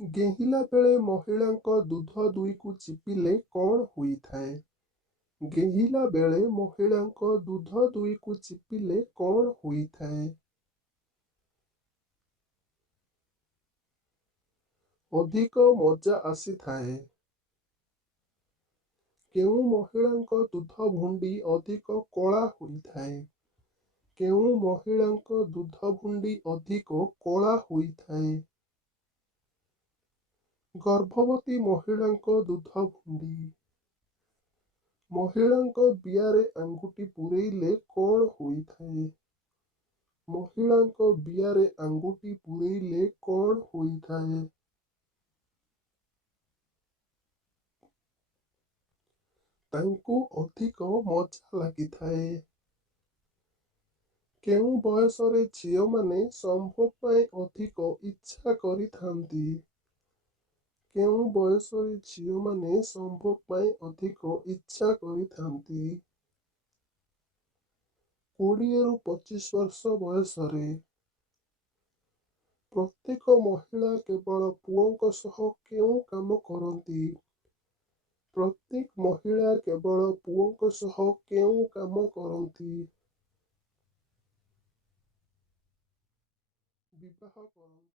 ଗେହିଲା ବେଳେ ମହିଳାଙ୍କ ଦୁଧ ଦୁଇକୁ ଚିପିଲେ କ'ଣ ହୋଇଥାଏ? ଗେହିଲା ବେଳେ ମହିଳାଙ୍କ ଦୁଧ ଦୁଇକୁ ଚିପିଲେ କ'ଣ ହୋଇଥାଏ? ଅଧିକ ମଜା ଆସିଥାଏ। କେଉଁ ମହିଳାଙ୍କ ଦୁଧ ଭୁଣ୍ଡି ଅଧିକ କଳା ହୋଇଥାଏ? କେଉଁ ମହିଳାଙ୍କ ଦୁଧ ଭୁଣ୍ଡି ଅଧିକ କଳା ହୋଇଥାଏ? ଗର୍ଭବତୀ ମହିଳାଙ୍କ ଦୁଧ ଭୁଣ୍ଡି। ମହିଳାଙ୍କ ବିଆରେ ଆଙ୍ଗୁଠି ପୂରେଇଲେ କ'ଣ ହୋଇଥାଏ? ମହିଳାଙ୍କ ବିଆରେ ଆଙ୍ଗୁଠି ପୂରେଇଲେ କ'ଣ ହୋଇଥାଏ? ତାଙ୍କୁ ଅଧିକ ମଜା ଲାଗିଥାଏ। କେଉଁ ବୟସରେ ଝିଅମାନେ ସମ୍ଭୋଗ ପାଇଁ ଅଧିକ ଇଚ୍ଛା କରିଥାନ୍ତି? କେଉଁ ବୟସରେ ଝିଅମାନେ ସମ୍ଭୋଗ ପାଇଁ ଅଧିକ ଇଚ୍ଛା କରିଥାନ୍ତି? 20ରୁ 25 ବର୍ଷ ବୟସରେ। ପ୍ରତ୍ୟେକ ମହିଳା କେବଳ ପୁଅଙ୍କ ସହ କେଉଁ କାମ କରନ୍ତି? ପ୍ରତ୍ୟେକ ମହିଳା କେବଳ ପୁଅଙ୍କ ସହ କେଉଁ କାମ କରନ୍ତି? ବିବାହ କରନ୍ତି।